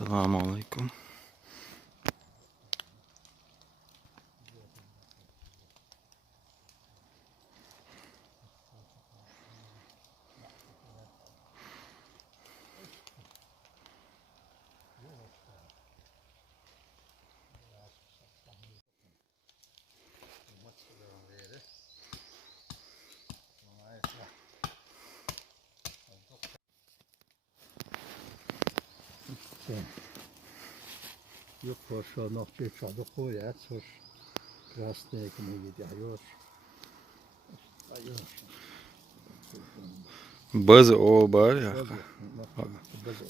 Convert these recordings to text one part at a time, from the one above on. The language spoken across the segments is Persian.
السلام عليكم. Jukkor så nog tycker då får jag ett sorts krassteg med det jag gör. بز او بار يا أخي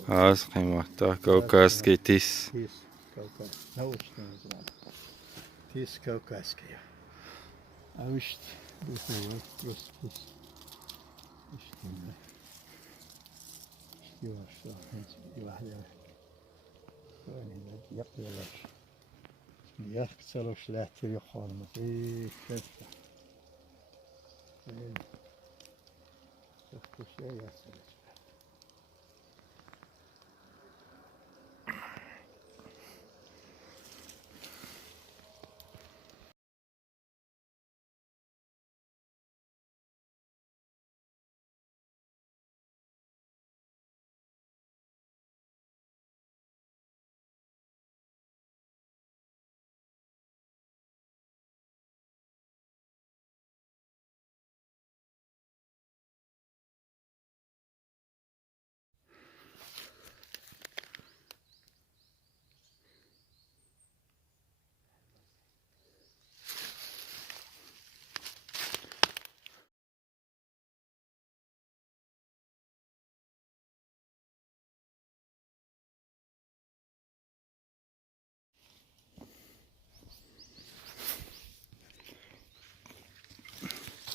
هاس قيمته كوكاسكي تيس Tis kaukas. Naustun znam. Tis kaukaskija. A višt, duhovno, prost tis. Vištine. Još to, ivahljava. Toinen jäppiläs. Järkselus lähti jo holmat. Ei, köttä. Ei. Joskus ei järkselus.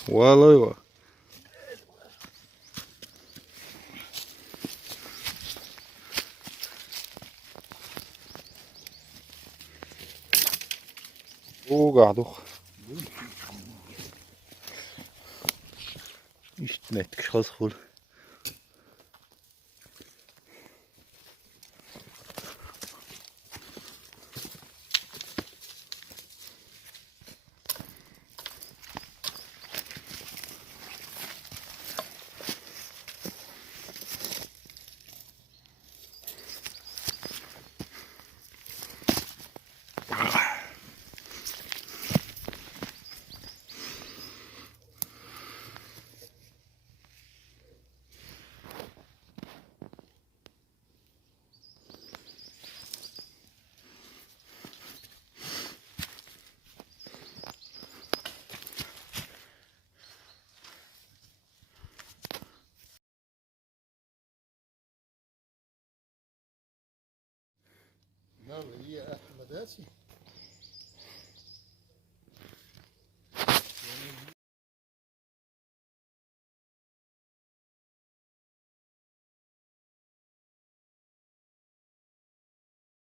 والله وقعدوا اشتمت خلاص خول Nou, hier echt met dat.